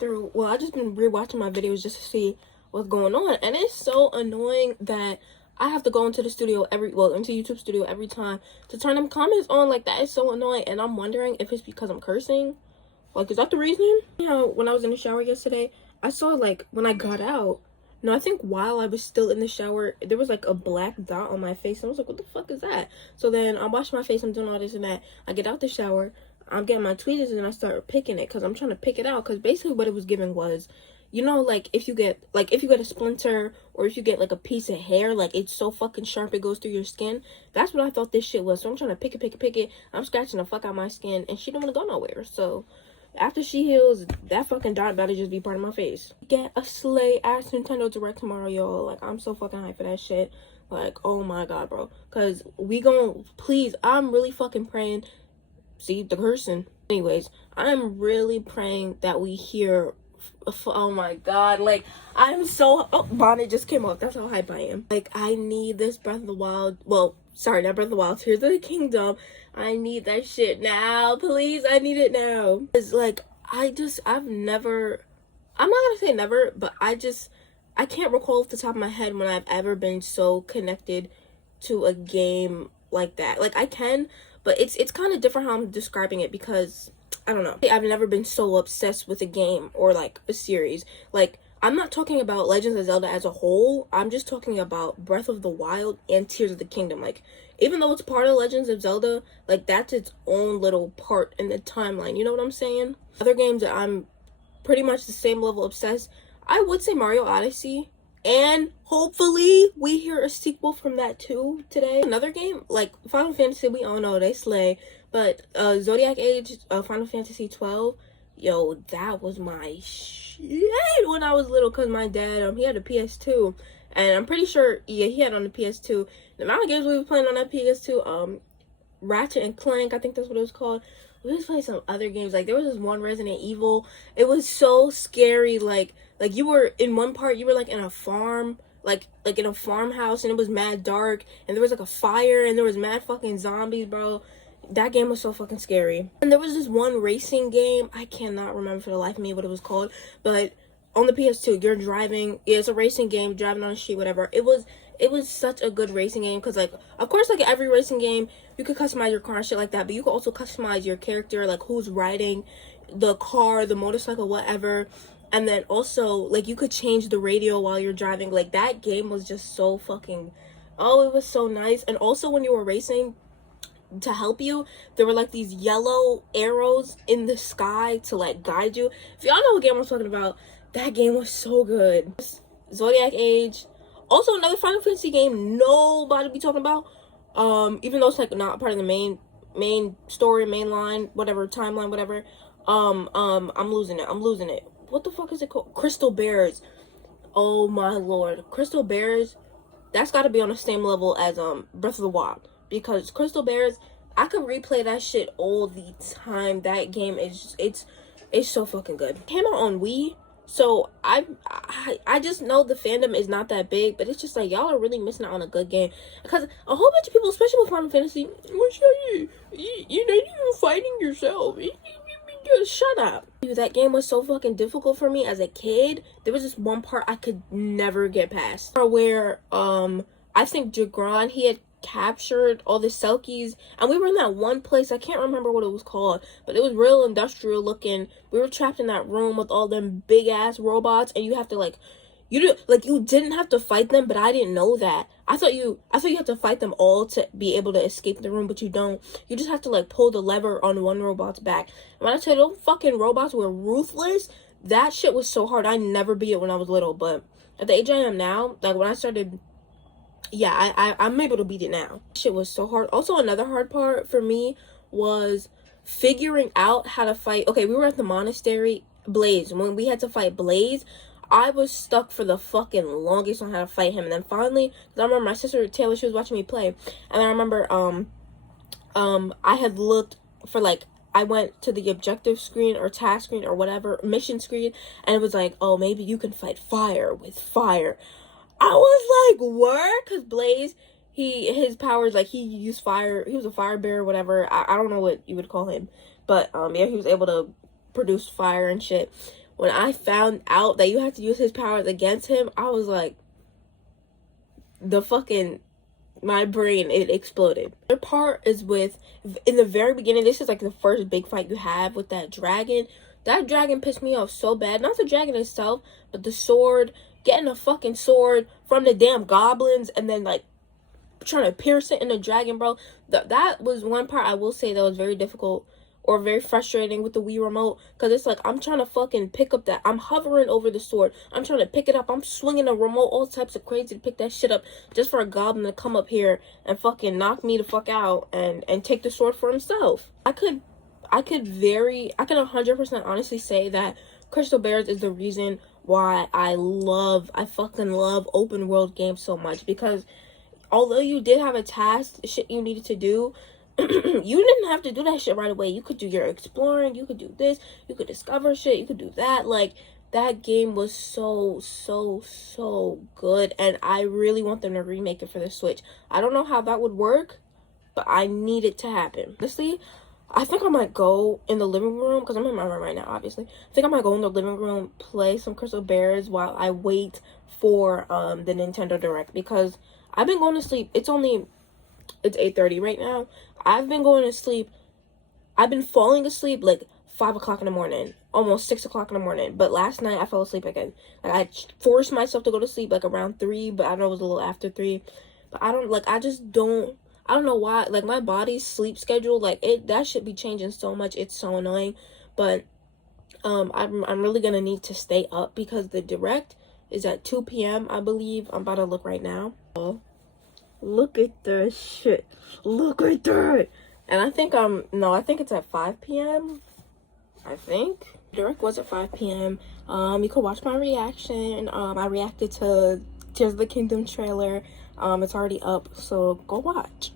Well, I just been rewatching my videos just to see what's going on, and it's so annoying that I have to go into the studio into YouTube studio every time to turn them comments on. Like, that is so annoying, and I'm wondering if it's because I'm cursing. Like, is that the reason? You know, when I was in the shower yesterday, I saw, like, when I got out, no, I think while I was still in the shower, there was, like, a black dot on my face. And I was like, what the fuck is that? So then I wash my face, I'm doing all this and that. I get out the shower, I'm getting my tweezers, and I start picking it because I'm trying to pick it out. Because basically what it was giving was, you know, like, if you get a splinter or if you get, like, a piece of hair, like, it's so fucking sharp it goes through your skin. That's what I thought this shit was. So I'm trying to pick it. I'm scratching the fuck out my skin, and she don't want to go nowhere. So after she heals, that fucking dot better just be part of my face. Get a slay ass Nintendo Direct tomorrow, y'all. Like, I'm so fucking hyped for that shit. Like, oh my god, bro. Because we gon' please, I'm really fucking praying. See, the cursing. Anyways, I'm really praying that we hear. Oh my god, like, I'm so. Oh, bonnet just came off. That's how hype I am. Like, I need this Breath of the Wild. Well, sorry, not Breath of the Wild. Tears of the Kingdom. I need that shit now, please. I need it now. It's like, I've never. I'm not gonna say never, but I can't recall off the top of my head when I've ever been so connected to a game like that. Like, I can, but it's kind of different how I'm describing it because I don't know. I've never been so obsessed with a game or like a series. Like, I'm not talking about Legends of Zelda as a whole. I'm just talking about Breath of the Wild and Tears of the Kingdom. Like, even though it's part of Legends of Zelda, like, that's its own little part in the timeline. You know what I'm saying? Other games that I'm pretty much the same level obsessed, I would say Mario Odyssey. And hopefully we hear a sequel from that too today. Another game, like Final Fantasy, we all know they slay. But Zodiac Age, Final Fantasy 12, yo, that was my shit when I was little. Because my dad, he had a PS2. And I'm pretty sure, yeah, he had on the PS2. The amount of games we were playing on that PS2, Ratchet and Clank, I think that's what it was called. We was playing some other games. Like, there was this one Resident Evil. It was so scary. Like you were in one part, you were like in a farm, like in a farmhouse, and it was mad dark, and there was like a fire, and there was mad fucking zombies, bro. That game was so fucking scary. And there was this one racing game, I cannot remember for the life of me what it was called, but on the PS2, you're driving, yeah, it's a racing game, driving on the street, whatever. It was such a good racing game, because, like, of course, like, every racing game, you could customize your car and shit like that, but you could also customize your character, like, who's riding the car, the motorcycle, whatever. And then also, like, you could change the radio while you're driving. Like, that game was just so fucking, oh, it was so nice. And also, when you were racing, to help you, there were like these yellow arrows in the sky to like guide you. If y'all know what game I'm talking about, that game was so good. Zodiac Age, also another Final Fantasy game nobody be talking about, even though it's like not part of the main story, main line, whatever, timeline, whatever. I'm losing it. What the fuck is it called? Crystal Bears. Oh my lord, Crystal Bears, that's got to be on the same level as Breath of the Wild. Because Crystal Bears, I could replay that shit all the time. That game is it's so fucking good. It came out on Wii, so I just know the fandom is not that big, but it's just like, y'all are really missing out on a good game. Because a whole bunch of people, especially with Final Fantasy, you know, you're fighting yourself. Shut up. That game was so fucking difficult for me as a kid. There was this one part I could never get past, where I think Jagron, he had captured all the Selkies, and we were in that one place, I can't remember what it was called, but it was real industrial looking. We were trapped in that room with all them big ass robots, and you have to you didn't have to fight them, but I didn't know that. I thought you had to fight them all to be able to escape the room, but you don't. You just have to like pull the lever on one robot's back. And when I tell you, those fucking robots were ruthless. That shit was so hard. I never beat it when I was little, but at the age I am now, like when I started, yeah, I'm able to beat it now. Shit was so hard. Also, another hard part for me was figuring out how to fight. Okay, we were at the monastery, Blaze. When we had to fight Blaze, I was stuck for the fucking longest on how to fight him. And then finally, because I remember my sister Taylor, she was watching me play, and I remember I had looked for, like, I went to the objective screen or task screen or whatever, mission screen, and it was like, oh, maybe you can fight fire with fire. I was like, what? Because Blaze, his powers, like, he used fire. He was a fire bearer, whatever. I don't know what you would call him. But, yeah, he was able to produce fire and shit. when I found out that you had to use his powers against him, I was like, my brain, it exploded. The other part is with, in the very beginning, this is like the first big fight you have with that dragon. That dragon pissed me off so bad. Not the dragon itself, but the sword. Getting a fucking sword from the damn goblins and then like trying to pierce it in the dragon, bro. That was one part I will say that was very difficult or very frustrating with the Wii remote, because it's like I'm trying to fucking pick up that, I'm hovering over the sword, I'm trying to pick it up, I'm swinging a remote, all types of crazy to pick that shit up, just for a goblin to come up here and fucking knock me the fuck out and take the sword for himself. I could 100% honestly say that Crystal Bears is the reason why I fucking love open world games so much, because although you did have a task, shit you needed to do, you didn't have to do that shit right away. You could do your exploring, you could do this, you could discover shit, you could do that. Like, that game was so good, and I really want them to remake it for the Switch. I don't know how that would work, but I need it to happen. Honestly, I think I might go in the living room, because I'm in my room right now, obviously. I think I might go in the living room, play some Crystal Bears while I wait for the Nintendo Direct, because I've been going to sleep. It's 8:30 right now. I've been going to sleep. I've been falling asleep like 5 o'clock in the morning, almost 6 o'clock in the morning. But last night I fell asleep again. Like, I forced myself to go to sleep like around 3, but I know it was a little after 3. But I don't know why. Like, my body's sleep schedule, like, that should be changing so much. It's so annoying. But I'm really gonna need to stay up, because the Direct is at 2 p.m. I believe. I'm about to look right now. Look at that shit. Look at that. And I think it's at 5 p.m. I think. Direct was at 5 p.m. You could watch my reaction. I reacted to Tears of the Kingdom trailer. It's already up, so go watch.